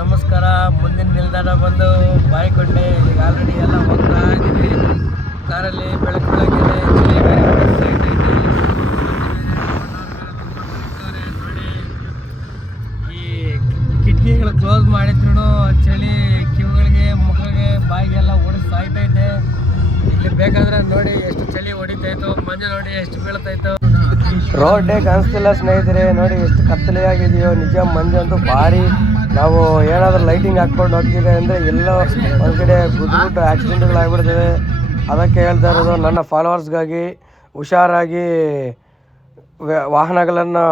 ನಮಸ್ಕಾರ. ಮುಂದಿನ ನಿಲ್ದಾಣ ಬಂದು ಬಾಯ್ಕೊಂಡೆ. ಈಗ ಆಲ್ರೆಡಿ ಎಲ್ಲ ಹೋಗ್ತಾ ಇದ್ದೀವಿ ಕಾರಲ್ಲಿ. ಬೆಳಗ್ಗೆ ಚಳಿ ಬೇರೆ ನೋಡಿ, ಈ ಕಿಟಕಿಗಳು ಕ್ಲೋಸ್ ಮಾಡಿದ್ರು ಚಳಿ ಕಿವಿಗಳಿಗೆ ಮುಖಗಳಿಗೆ ಬಾಯಿಗೆಲ್ಲ ಹೊಡೆದು ಸಾಯ್ತೈತೆ. ಇಲ್ಲಿ ಬೇಕಾದ್ರೆ ನೋಡಿ ಎಷ್ಟು ಚಳಿ ಹೊಡಿತಾಯಿತ್ತು, ಮಂಜು ನೋಡಿ ಎಷ್ಟು ಬೀಳ್ತಾಯಿತ್ತು. ರೋಡೇ ಕಾಣಿಸ್ತಿಲ್ಲ ಸ್ನೇಹಿತರೆ, ನೋಡಿ ಎಷ್ಟು ಕತ್ತಲೆಯಾಗಿದೆಯೋ. ನಿಜ ಮಂಜು ಅಂತೂ ಭಾರಿ. ನಾವು ಏನಾದರೂ ಲೈಟಿಂಗ್ ಹಾಕ್ಕೊಂಡು ಹೋಗ್ತಿದೆ ಅಂದರೆ ಎಲ್ಲೋ ಒಂದು ಕಡೆ ಗುದ್ದುಬಿಟ್ಟು ಆಕ್ಸಿಡೆಂಟ್ಗಳಾಗ್ಬಿಡ್ತವೆ. ಅದಕ್ಕೆ ಹೇಳ್ತಾ ಇರೋದು ನನ್ನ ಫಾಲೋವರ್ಸ್ಗಾಗಿ ಹುಷಾರಾಗಿ ವಾಹನಗಳನ್ನು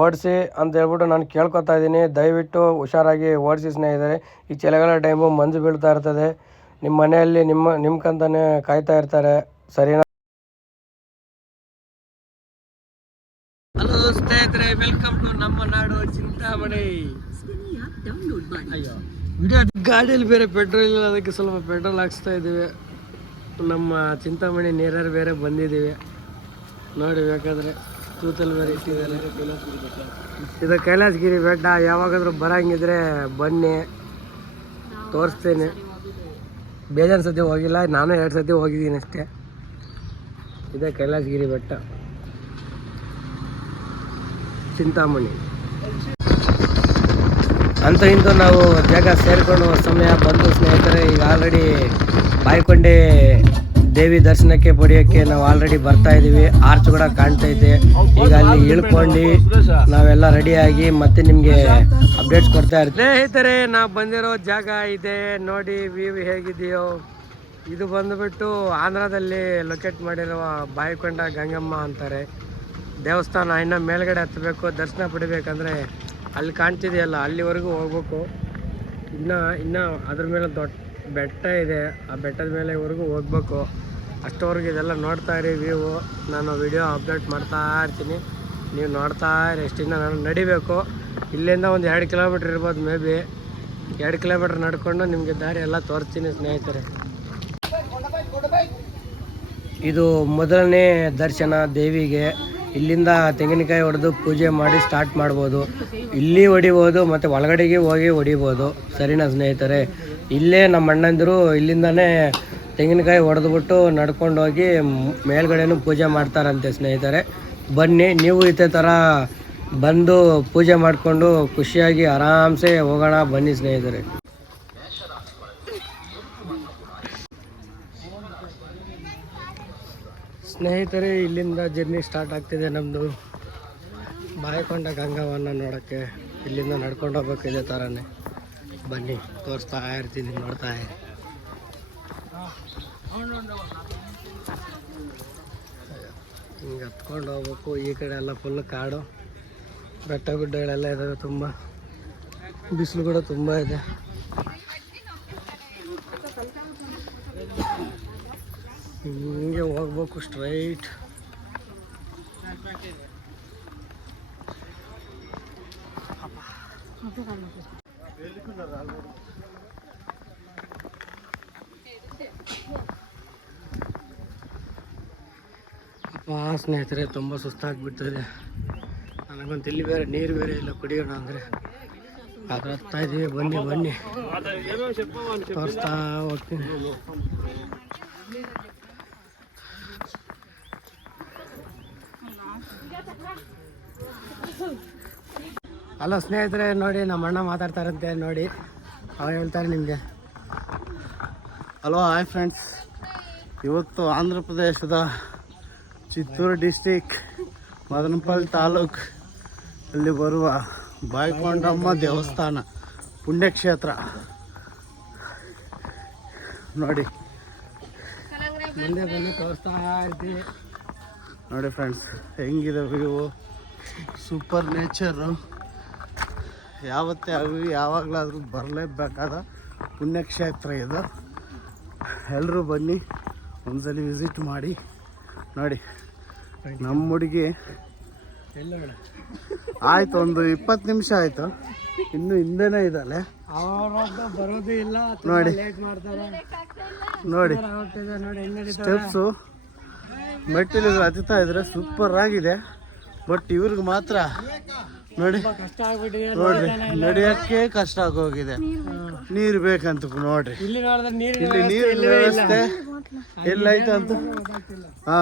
ಓಡಿಸಿ ಅಂತ ಹೇಳ್ಬಿಟ್ಟು ನಾನು ಕೇಳ್ಕೊತಾ ಇದ್ದೀನಿ. ದಯವಿಟ್ಟು ಹುಷಾರಾಗಿ ಓಡಿಸಿ ಸ್ನೇಹಿತರೆ. ಈ ಚಳಿಗಾಲ ಟೈಮು ಮಂಜು ಬೀಳ್ತಾ ಇರ್ತದೆ. ನಿಮ್ಮ ಮನೆಯಲ್ಲಿ ನಿಮ್ಗಂತಾನೆ ಕಾಯ್ತಾ ಇರ್ತಾರೆ, ಸರಿನಾ? ಹಲೋ ಸ್ನೇಹಿತರೆ, ವೆಲ್ಕಮ್ ಟು ನಮ್ಮ ನಾಡು ಚಿಂತಾಮಣಿ. ಅಯ್ಯೋ ವಿಡಿಯೋ ಗಾಡಿಯಲ್ಲಿ ಬೇರೆ ಪೆಟ್ರೋಲ್ ಇಲ್ಲ, ಅದಕ್ಕೆ ಸ್ವಲ್ಪ ಪೆಟ್ರೋಲ್ ಹಾಕ್ಸ್ತಾ ಇದ್ದೀವಿ. ನಮ್ಮ ಚಿಂತಾಮಣಿ ನೀರಲ್ಲಿ ಬೇರೆ ಬಂದಿದ್ದೀವಿ ನೋಡಿ. ಬೇಕಾದರೆ ತೂತಲ್ಲಿ ಬೇರೆ ಇಟ್ಟಿದ್ದಾರೆ. ಇದು ಕೈಲಾಸಗಿರಿ ಬೆಟ್ಟ. ಯಾವಾಗಾದ್ರೂ ಬರಂಗಿದ್ರೆ ಬನ್ನಿ, ತೋರಿಸ್ತೇನೆ. ಬೇಜಾನ್ ಸತಿ ಹೋಗಿಲ್ಲ, ನಾನು 2 ಸತಿ ಹೋಗಿದ್ದೀನಿ ಅಷ್ಟೇ. ಇದೇ ಕೈಲಾಸಗಿರಿ ಬೆಟ್ಟ, ಚಿಂತಾಮಣಿ ಅಂತ. ಇಂದು ನಾವು ಜಾಗ ಸೇರಿಕೊಂಡು ಸಮಯ ಬಂತು ಸ್ನೇಹಿತರೆ. ಈಗ ಆಲ್ರೆಡಿ ಬಾಯ್ಕೊಂಡೆ ದೇವಿ ದರ್ಶನಕ್ಕೆ ಪಡೆಯೋಕ್ಕೆ ನಾವು ಆಲ್ರೆಡಿ ಬರ್ತಾ ಇದ್ದೀವಿ. ಆರ್ಚ್ ಕೂಡ ಕಾಣ್ತೈತೆ. ಈಗ ಅಲ್ಲಿ ಇಳ್ಕೊಂಡು ನಾವೆಲ್ಲ ರೆಡಿಯಾಗಿ ಮತ್ತೆ ನಿಮಗೆ ಅಪ್ಡೇಟ್ಸ್ ಕೊಡ್ತಾ ಇರ್ತೀವಿ. ಸ್ನೇಹಿತರೆ, ನಾವು ಬಂದಿರೋ ಜಾಗ ಇದೆ ನೋಡಿ. ವ್ಯೂ ಹೇಗಿದೆಯೋ. ಇದು ಬಂದುಬಿಟ್ಟು ಆಂಧ್ರದಲ್ಲಿ ಲೊಕೇಟ್ ಮಾಡಿರುವ ಬಾಯ್ಕೊಂಡ ಗಂಗಮ್ಮ ಅಂತಾರೆ ದೇವಸ್ಥಾನ. ಇನ್ನು ಮೇಲ್ಗಡೆ ಹತ್ತಬೇಕು, ದರ್ಶನ ಪಡಿಬೇಕಂದ್ರೆ ಅಲ್ಲಿ ಕಾಣ್ತಿದೆಯಲ್ಲ ಅಲ್ಲಿವರೆಗೂ ಹೋಗ್ಬೇಕು. ಇನ್ನು ಅದ್ರ ಮೇಲೆ ದೊಡ್ಡ ಬೆಟ್ಟ ಇದೆ, ಆ ಬೆಟ್ಟದ ಮೇಲೆವರೆಗೂ ಹೋಗ್ಬೇಕು. ಅಷ್ಟವರೆಗೂ ಇದೆಲ್ಲ ನೋಡ್ತಾ ಇರಿ ವ್ಯೂ. ನಾನು ವಿಡಿಯೋ ಅಪ್ಡೇಟ್ ಮಾಡ್ತಾ ಇರ್ತೀನಿ, ನೀವು ನೋಡ್ತಾ ಇರಿ. ಎಷ್ಟಿನ್ನ ನಾನು ನಡಿಬೇಕು. ಇಲ್ಲಿಂದ ಒಂದು 2 ಕಿಲೋಮೀಟ್ರ್ ಇರ್ಬೋದು, ಮೇ ಬಿ 2 ಕಿಲೋಮೀಟ್ರ್ ನಡ್ಕೊಂಡು ನಿಮಗೆ ದಾರಿ ಎಲ್ಲ ತೋರಿಸ್ತೀನಿ ಸ್ನೇಹಿತರೆ. ಇದು ಮೊದಲನೇ ದರ್ಶನ ದೇವಿಗೆ. ಇಲ್ಲಿಂದ ತೆಂಗಿನಕಾಯಿ ಹೊಡೆದು ಪೂಜೆ ಮಾಡಿ ಸ್ಟಾರ್ಟ್ ಮಾಡ್ಬೋದು. ಇಲ್ಲಿ ಹೊಡಿಬೋದು ಮತ್ತು ಒಳಗಡೆಗೆ ಹೋಗಿ ಹೊಡಿಬೋದು, ಸರಿನಾ ಸ್ನೇಹಿತರೆ? ಇಲ್ಲೇ ನಮ್ಮ ಅಣ್ಣಂದಿರು ಇಲ್ಲಿಂದನೇ ತೆಂಗಿನಕಾಯಿ ಹೊಡೆದ್ಬಿಟ್ಟು ನಡ್ಕೊಂಡು ಹೋಗಿ ಮೇಲ್ಗಡೆನೂ ಪೂಜೆ ಮಾಡ್ತಾರಂತೆ ಸ್ನೇಹಿತರೆ. ಬನ್ನಿ, ನೀವು ಇದೇ ಥರ ಬಂದು ಪೂಜೆ ಮಾಡಿಕೊಂಡು ಖುಷಿಯಾಗಿ ಆರಾಮ್ಸೆ ಹೋಗೋಣ. ಬನ್ನಿ ಸ್ನೇಹಿತರೆ. ಸ್ನೇಹಿತರೆ, ಇಲ್ಲಿಂದ ಜರ್ನಿ ಸ್ಟಾರ್ಟ್ ಆಗ್ತಿದೆ ನಮ್ಮದು ಬಾಯ್ಕೊಂಡ ಗಂಗವ್ವನ ನೋಡೋಕ್ಕೆ. ಇಲ್ಲಿಂದ ನಡ್ಕೊಂಡು ಹೋಗ್ಬೇಕು ಇದೇ ಥರನೇ. ಬನ್ನಿ, ತೋರಿಸ್ತಾ ಇರ್ತೀನಿ, ನೋಡ್ತಾ ಇರಿ. ಹಿಂಗೆ ಹತ್ಕೊಂಡು ಹೋಗ್ಬೇಕು. ಈ ಕಡೆ ಎಲ್ಲ ಫುಲ್ ಕಾಡು, ಬೆಟ್ಟ ಗುಡ್ಡಗಳೆಲ್ಲ ಇದ್ದಾವೆ. ತುಂಬ ಬಿಸಿಲು ಕೂಡ ತುಂಬ ಇದೆ. ಹಿಂಗೆ ಹೋಗ್ಬೇಕು ಸ್ಟ್ರೈಟ್. ಅಪ್ಪ ಸ್ನೇಹಿತರೆ, ತುಂಬ ಸುಸ್ತಾಗ್ಬಿಡ್ತದೆ ನನಗಂತ. ಇಲ್ಲಿ ಬೇರೆ ನೀರು ಬೇರೆ ಇಲ್ಲ ಕುಡಿಯೋಣ ಅಂದರೆ. ಅದು ಹತ್ತಾ ಇದ್ದೀವಿ. ಬನ್ನಿ ತೋರಿಸ್ತಾ ಹೋಗ್ತೀನಿ. ಹಲೋ ಸ್ನೇಹಿತರೆ, ನೋಡಿ ನಮ್ಮ ಅಣ್ಣ ಮಾತಾಡ್ತಾರಂತೆ ನೋಡಿ. ಅವ ಹೇಳ್ತಾರೆ ನಿಮಗೆ. Hello, hi friends. ಇವತ್ತು ಆಂಧ್ರ ಪ್ರದೇಶದ ಚಿತ್ತೂರು ಡಿಸ್ಟಿಕ್ ಮದನಪಲ್ಲಿ ತಾಲೂಕು ಅಲ್ಲಿ ಬರುವ ಬಾಯ್ಕೊಂಡಮ್ಮ ದೇವಸ್ಥಾನ ಪುಣ್ಯಕ್ಷೇತ್ರ ನೋಡಿ. ಮುಂದೆ ಬನ್ನಿ, ತೋರಿಸ್ತಾ ಇರ್ತೀವಿ ನೋಡಿ ಫ್ರೆಂಡ್ಸ್, ಹೆಂಗಿದೆ ವ್ಯೂ. Super nature. ಯಾವತ್ತೇ ಆಗಲಿ ಯಾವಾಗಲಾದರೂ ಬರಲೇಬೇಕಾದ ಪುಣ್ಯಕ್ಷೇತ್ರ ಇದು. ಎಲ್ಲರೂ ಬನ್ನಿ, ಒಂದ್ಸಲಿ ವಿಸಿಟ್ ಮಾಡಿ ನೋಡಿ. ನಮ್ಮ ಹುಡುಗಿ ಆಯಿತು, ಒಂದು 20 ನಿಮಿಷ ಆಯಿತು, ಇನ್ನೂ ಹಿಂದೆನೇ ಇದ್ದಾಳೆ. ಬರೋದು ಇಲ್ಲ ನೋಡಿ ನೋಡಿ ಸ್ಟೆಪ್ಸು ಮೆಟ್ಟಿಲುಗಳು ಹತ್ತುತ್ತಾ ಇದ್ರೆ ಸೂಪರ್ ಆಗಿದೆ. ಬಟ್ ಇವ್ರಿಗೆ ಮಾತ್ರ ನೋಡಿ ಕಷ್ಟ ಆಗ್ಬಿಟ್ಟಿದೆ ನೋಡ್ರಿ, ನಡೆಯಕ್ಕೆ ಕಷ್ಟ ಆಗೋಗಿದೆ. ನೀರು ಬೇಕಂತ ನೋಡ್ರಿ. ಇಲ್ಲಿ ನೋಡಿದ್ರೆ ಇಲ್ಲಿ ನೀರಿನ ವ್ಯವಸ್ಥೆ ಎಲ್ಲೈತೆ ಅಂತ. ಹಾ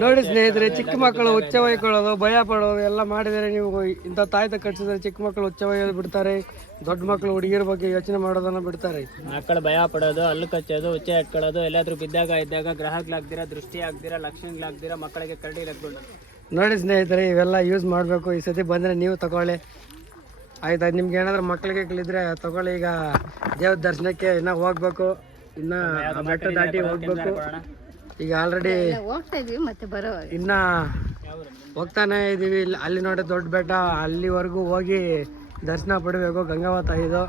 ನೋಡಿ ಸ್ನೇಹಿತರೆ, ಚಿಕ್ಕ ಮಕ್ಕಳು ಉಚ್ಚ ಹೊಯ್ಕೊಳ್ಳೋದು, ಭಯ ಪಡೋದು ಎಲ್ಲ ಮಾಡಿದರೆ ನೀವು ಇಂಥ ತಾಯ್ತ ಕಟ್ಸಿದ್ರೆ ಚಿಕ್ಕ ಮಕ್ಕಳು ಉಚ್ಚ ಹೊಯ್ಯೋದು ಬಿಡ್ತಾರೆ. ದೊಡ್ಡ ಮಕ್ಕಳು ಹುಡುಗಿಯರ ಬಗ್ಗೆ ಯೋಚನೆ ಮಾಡೋದನ್ನ ಬಿಡ್ತಾರೆ. ಮಕ್ಕಳು ಭಯ ಪಡೋದು, ಹಲ್ಲು ಕಚ್ಚೋದು, ಉಚ್ಚೆ ಇಟ್ಕೊಳ್ಳೋದು, ಎಲ್ಲಾದ್ರೂ ಇದ್ದಾಗ ಗ್ರಹಗಳಾಗ್ದಿರಾ, ದೃಷ್ಟಿ ಆಗ್ದಿರಾ, ಲಕ್ಷಣಗಳಾಗ್ದಿರಾ ಮಕ್ಕಳಿಗೆ ಕರಡಿ ಹಾಕ್ಬಿಡೋದು. ನೋಡಿ ಸ್ನೇಹಿತರೆ, ಇವೆಲ್ಲ ಯೂಸ್ ಮಾಡಬೇಕು. ಈ ಸತಿ ಬಂದರೆ ನೀವು ತಗೊಳ್ಳಿ ಆಯ್ತಾ. ನಿಮ್ಗೆ ಏನಾದರೂ ಮಕ್ಕಳಿಗೆ ಇದ್ರೆ ತಗೊಳ್ಳಿ. ಈಗ ದೇವ್ರ ದರ್ಶನಕ್ಕೆ ಇನ್ನೂ ಹೋಗ್ಬೇಕು, ಇನ್ನು ಬೆಟ್ಟ ದಾಟಿ ಹೋಗ್ಬೇಕು. ಈಗ ಆಲ್ರೆಡಿ ಹೋಗ್ತಾ ಇದೀವಿ, ಮತ್ತೆ ಬರೋ ಇನ್ನ ಹೋಗ್ತಾನೆ ಇದೀವಿ. ಅಲ್ಲಿ ನೋಡಿ ದೊಡ್ಡ ಬೆಟ್ಟ, ಅಲ್ಲಿವರೆಗೂ ಹೋಗಿ ದರ್ಶನ ಪಡಿಬೇಕು. ಗಂಗಾವತ ಇದು.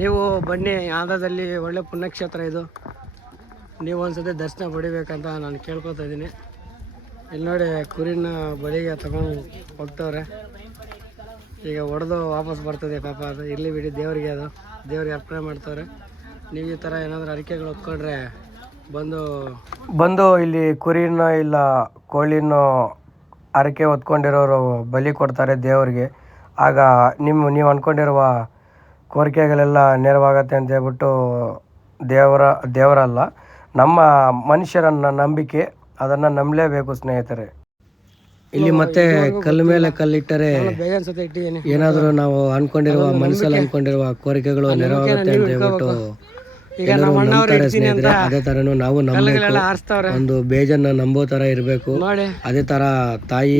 ನೀವು ಬನ್ನಿ, ಆಂಧ್ರದಲ್ಲಿ ಒಳ್ಳೆ ಪುಣ್ಯಕ್ಷೇತ್ರ ಇದು. ನೀವು ಒಂದ್ಸತಿ ದರ್ಶನ ಪಡಿಬೇಕಂತ ನಾನು ಕೇಳ್ಕೊತಾ ಇದ್ದೀನಿ. ಇಲ್ಲಿ ನೋಡಿ ಕುರಿನ ಬಲಿಗೆ ತಗೊಂಡು ಹೋಗ್ತವ್ರೆ. ಈಗ ಹೊಡೆದು ವಾಪಸ್ ಬರ್ತದೆ ಪಾಪ. ಅದು ಇರಲಿ ಬಿಡಿ, ದೇವರಿಗೆ ಅದು ದೇವ್ರಿಗೆ ಅರ್ಪಣೆ ಮಾಡ್ತವ್ರೆ. ನೀವು ಈ ಥರ ಏನಾದರೂ ಅರಿಕೆಗಳು ಹೊತ್ಕೊಂಡ್ರೆ ಬಂದು ಇಲ್ಲಿ ಕುರಿನ ಇಲ್ಲ ಕೋಳಿನ ಅರಕೆ ಹೊತ್ಕೊಂಡಿರೋರು ಬಲಿ ಕೊಡ್ತಾರೆ ದೇವರಿಗೆ. ಆಗ ನೀವು ಅಂದ್ಕೊಂಡಿರುವ ಕೋರಿಕೆಗಳೆಲ್ಲ ನೆರವಾಗತ್ತೆ ಅಂತ ಹೇಳ್ಬಿಟ್ಟು ದೇವರಲ್ಲ, ನಮ್ಮ ಮನುಷ್ಯರನ್ನ ನಂಬಿಕೆ, ಅದನ್ನು ನಂಬಲೇಬೇಕು ಸ್ನೇಹಿತರೆ. ಇಲ್ಲಿ ಮತ್ತೆ ಕಲ್ಲು ಮೇಲೆ ಕಲ್ಲಿಟ್ಟರೆ ಏನಾದರೂ ನಾವು ಅನ್ಕೊಂಡಿರುವ ಮನಸ್ಸಲ್ಲಿ ಅನ್ಕೊಂಡಿರುವ ಕೋರಿಕೆಗಳು ನೆರವಾಗುತ್ತೆ ಅಂತ ಹೇಳ್ಬಿಟ್ಟು ಎಲ್ಲರೂ ನಂಬ್ತಾರೆ ಸ್ನೇಹಿತರೆ. ಅದೇ ತರನು ನಾವು ನಂಬಬೇಕು. ಒಂದು ಬೇಜನ್ನ ನಂಬೋ ತರ ಇರಬೇಕು. ಅದೇ ತರ ತಾಯಿ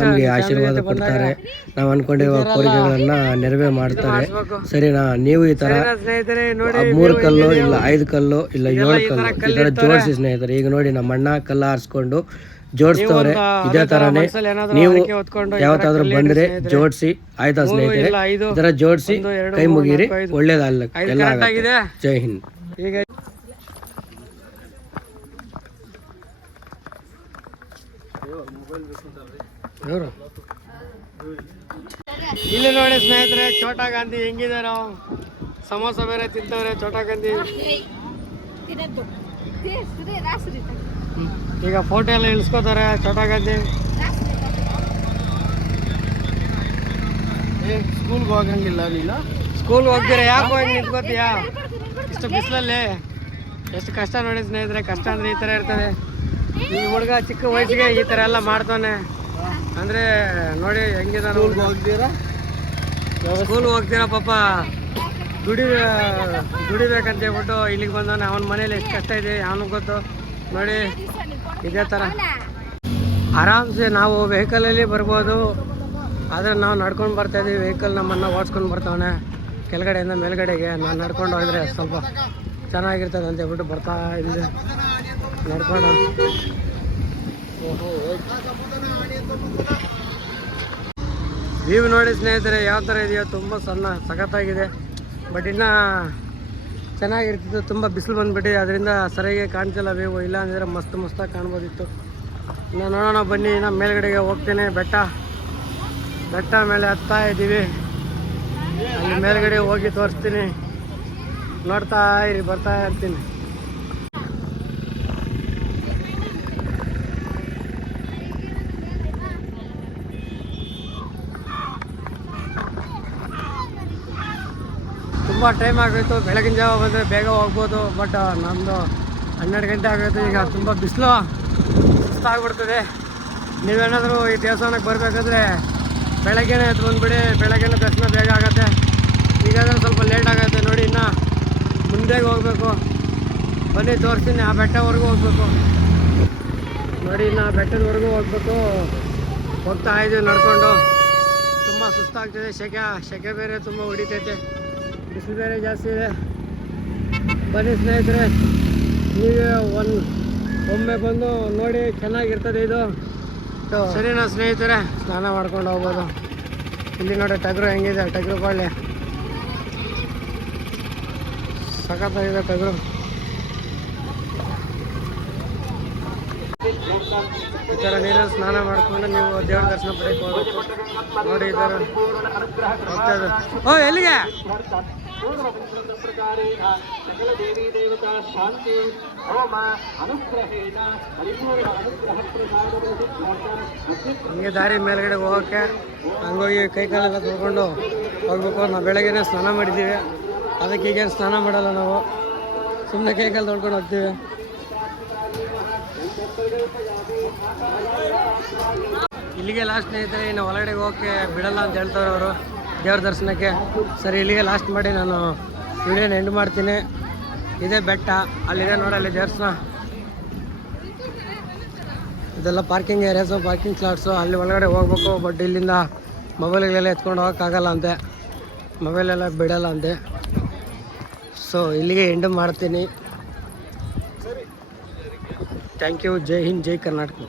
ನಮ್ಗೆ ಆಶೀರ್ವಾದ ಕೊಡ್ತಾರೆ. ನಾವು ಅನ್ಕೊಂಡಿರುವ ಕೋರಿಕೆಗಳನ್ನ ನೆರವೇ ಮಾಡ್ತಾರೆ. ಸರಿನಾ? ನೀವು ಈ ತರ 3 ಕಲ್ಲು ಇಲ್ಲ 5 ಕಲ್ಲು ಇಲ್ಲ 7 ಕಲ್ಲು ಈ ತರ ಜೋಡಿಸಿ ಸ್ನೇಹಿತರೆ. ಈಗ ನೋಡಿ ನಮ್ಮ ಅಣ್ಣ ಕಲ್ಲ ಆರಿಸ್ಕೊಂಡು ಜೋಡಿಸ್ತವ್ರೆ. ಇದೇ ತರಾನೇ ನೀವು ಯಾವತ್ತಾದ್ರೂ ಬಂದ್ರೆ ಜೋಡಿಸಿ, ಆಯ್ತಾ ಸ್ನೇಹಿತರೆ? ಈ ತರ ಜೋಡಿಸಿ ಕೈ ಮುಗಿರಿ, ಒಳ್ಳೇದಲ್ಲ ಎಲ್ಲ ಆಗುತ್ತೆ. ಜೈ ಹಿಂದ್. ಈಗ ಇಲ್ಲಿ ನೋಡಿ ಸ್ನೇಹಿತರೆ, ಛೋಟಾ ಗಾಂಧಿ ಹೆಂಗಿದಾರ, ಸಮೋಸ ಬೇರೆ ತಿಂತವ್ರೆ ಛೋಟಾ ಗಾಂಧಿ. ಈಗ ಫೋಟೋ ಎಲ್ಲ ಇಳಿಸ್ಕೋತಾರೆ ಛೋಟಾ ಗಾಂಧಿ. ಸ್ಕೂಲ್ಗೆ ಹೋಗಂಗಿಲ್ಲ ನೀನು? ಸ್ಕೂಲ್ಗೆ ಹೋಗ್ತೀರಾ? ಯಾಕೆ ಹೋಗಿ ನಿಂತ್ಕೋತೀಯಾ ಇಷ್ಟು ಬಿಸಿಲಲ್ಲಿ? ಎಷ್ಟು ಕಷ್ಟ ನೋಡಿ ಸ್ನೇಹಿತರೆ. ಕಷ್ಟ ಅಂದರೆ ಈ ಥರ ಇರ್ತದೆ. ಈ ಹುಡುಗ ಚಿಕ್ಕ ವಯಸ್ಸಿಗೆ ಈ ಥರ ಎಲ್ಲ ಮಾಡ್ತಾನೆ ಅಂದರೆ ನೋಡಿ ಹೆಂಗಿದಾನೆ. ಸ್ಕೂಲ್ಗೆ ಹೋಗ್ತೀರಾ ಪಾಪ, ದುಡಿಬೇಕಂತ ಹೇಳ್ಬಿಟ್ಟು ಇಲ್ಲಿಗೆ ಬಂದವನೆ. ಅವನ ಮನೇಲಿ ಎಷ್ಟು ಕಷ್ಟ ಇದೆ ಅವನಿಗೆ ಗೊತ್ತು. ನೋಡಿ ಇದೇ ಥರ ಆರಾಮ್ಸೆ ನಾವು ವೆಹಿಕಲಲ್ಲಿ ಬರ್ಬೋದು, ಆದರೆ ನಾವು ನಡ್ಕೊಂಡು ಬರ್ತಾಯಿದ್ದೀವಿ. ವೆಹಿಕಲ್ ನಮ್ಮನ್ನು ಓಡಿಸ್ಕೊಂಡು ಬರ್ತಾವನೆ ಕೆಳಗಡೆಯಿಂದ ಮೇಲ್ಗಡೆಗೆ. ನಾನು ನಡ್ಕೊಂಡು ಹೋದರೆ ಸ್ವಲ್ಪ ಚೆನ್ನಾಗಿರ್ತದೆ ಅಂತ ಹೇಳ್ಬಿಟ್ಟು ಬರ್ತಾ ಇದ್ದೆ ನಡ್ಕೊಂಡು. ವ್ಯೂ ನೋಡಿ ಸ್ನೇಹಿತರೆ ಯಾವ ಥರ ಇದೆಯೋ, ತುಂಬ ಸಖತ್ತಾಗಿದೆ. ಬಟ್ ಇನ್ನೂ ಚೆನ್ನಾಗಿರ್ತಿತ್ತು. ತುಂಬ ಬಿಸಿಲು ಬಂದುಬಿಟ್ಟು ಅದರಿಂದ ಸರಿಯಾಗಿ ಕಾಣ್ತಿಲ್ಲ ವ್ಯೂ. ಇಲ್ಲ ಅಂದರೆ ಮಸ್ತಾಗಿ ಕಾಣ್ಬೋದಿತ್ತು. ಇನ್ನು ನೋಡೋಣ ಬನ್ನಿ. ಇನ್ನು ಮೇಲ್ಗಡೆಗೆ ಹೋಗ್ತೇನೆ. ಬೆಟ್ಟ ಮೇಲೆ ಹತ್ತಾ ಇದ್ದೀವಿ. ಅಲ್ಲಿ ಮೇಲ್ಗಡೆ ಹೋಗಿ ತೋರಿಸ್ತೀನಿ, ನೋಡ್ತಾ ಇರಿ, ಬರ್ತಾ ಇರ್ತೀನಿ. ತುಂಬ ಟೈಮ್ ಆಗೋಯ್ತು. ಬೆಳಗಿನ ಜಾವ ಬಂದರೆ ಬೇಗ ಹೋಗ್ಬೋದು. ಬಟ್ ನಮ್ಮದು 12 ಗಂಟೆ ಆಗೋಯ್ತು. ಈಗ ತುಂಬ ಬಿಸಿಲು, ಸುಸ್ತಾಗ್ಬಿಡ್ತದೆ. ನೀವೇನಾದರೂ ಈ ದೇವಸ್ಥಾನಕ್ಕೆ ಬರಬೇಕಾದ್ರೆ ಬೆಳಗ್ಗೆನೇ ಎದ್ದು ಬಂದುಬಿಡಿ. ಬೆಳಗ್ಗೆನೇ ದರ್ಶನ ಬೇಗ ಆಗುತ್ತೆ. ಈಗಾದರೆ ಸ್ವಲ್ಪ ಲೇಟ್ ಆಗುತ್ತೆ ನೋಡಿ. ಇನ್ನು ಮುಂದೆ ಹೋಗಬೇಕು. ಬನ್ನಿ ತೋರಿಸ್ತೀನಿ. ಆ ಬೆಟ್ಟವರೆಗೂ ಹೋಗ್ಬೇಕು ನೋಡಿ. ಇನ್ನು ಬೆಟ್ಟದವರೆಗೂ ಹೋಗ್ಬೇಕು. ಹೋಗ್ತಾ ಇದ್ದೀವಿ ನಡ್ಕೊಂಡು. ತುಂಬ ಸುಸ್ತಾಗ್ತದೆ. ಸೆಕೆ ಬೇರೆ ತುಂಬ ಹೊಡಿತೈತೆ, ಬಿಸಿಲು ಬೇರೆ ಜಾಸ್ತಿ ಇದೆ. ಬನ್ನಿ ಸ್ನೇಹಿತರೆ, ನೀವೇ ಒಮ್ಮೆ ಬಂದು ನೋಡಿ, ಚೆನ್ನಾಗಿರ್ತದೆ ಇದು. ಸರಿನಾ ಸ್ನೇಹಿತರೆ? ಸ್ನಾನ ಮಾಡ್ಕೊಂಡು ಹೋಗ್ಬೋದು. ಇಲ್ಲಿ ನೋಡಿ ಟಗರು ಹೆಂಗಿದೆ, ಟಗರು ಬಾಳೆ ಸಖತ್ತಾಗಿದೆ ಟಗರು. ಈ ಥರ ನೀರಲ್ಲಿ ಸ್ನಾನ ಮಾಡಿಕೊಂಡು ನೀವು ದೇವ್ರ ದರ್ಶನ ಪಡೆಯಕ್ಕೆ ಹೋಗ್ಬೇಕು ನೋಡಿ. ಈ ಥರ ಹೋಗ್ತಾ ಇದೆ. ಓ ಎಲ್ಲಿಗೆ ಹಂಗೆ ದಾರಿ ಮೇಲ್ಗಡೆ ಹೋಗೋಕ್ಕೆ ಹಂಗೋಗಿ ಕೈ ಕಾಲೆಲ್ಲ ತೊಳ್ಕೊಂಡು ಹೋಗ್ಬೇಕು. ನಾವು ಬೆಳಗ್ಗೆನೇ ಸ್ನಾನ ಮಾಡಿದ್ದೀವಿ, ಅದಕ್ಕೆ ಈಗೇನು ಸ್ನಾನ ಮಾಡಲ್ಲ, ನಾವು ಸುಮ್ಮನೆ ಕೈ ಕಾಲು ತೊಳ್ಕೊಂಡು ಹೋಗ್ತೀವಿ. ಇಲ್ಲಿಗೆ ಲಾಸ್ಟ್ ಸ್ನೇಹಿತರೆ, ಇನ್ನು ಹೊರಗಡೆ ಹೋಗೋಕ್ಕೆ ಬಿಡಲ್ಲ ಅಂತ ಹೇಳ್ತಾರೆ ಅವರು ದೇವ್ರ ದರ್ಶನಕ್ಕೆ. ಸರಿ, ಇಲ್ಲಿಗೆ ಲಾಸ್ಟ್ ಮಾಡಿ ನಾನು ವಿಡಿಯೋನ ಎಂಡ್ ಮಾಡ್ತೀನಿ. ಇದೇ ಬೆಟ್ಟ, ಅಲ್ಲಿದೆ ನೋಡಲ್ಲಿ ದೇವಸ್ಥಾನ. ಇದೆಲ್ಲ ಪಾರ್ಕಿಂಗ್ ಏರಿಯಾಸು, ಪಾರ್ಕಿಂಗ್ ಸ್ಲಾಟ್ಸು. ಅಲ್ಲಿ ಒಳಗಡೆ ಹೋಗ್ಬೇಕು, ಬಟ್ ಇಲ್ಲಿಂದ ಮೊಬೈಲ್ಗಳೆಲ್ಲ ಎತ್ಕೊಂಡು ಹೋಗೋಕ್ಕಾಗಲ್ಲ ಅಂತೆ, ಮೊಬೈಲೆಲ್ಲ ಬಿಡಲ್ಲ ಅಂತೆ. ಸೊ ಇಲ್ಲಿಗೆ ಎಂಡ್ ಮಾಡ್ತೀನಿ. Thank you. ಜೈ ಹಿಂದ್, ಜೈ ಕರ್ನಾಟಕ.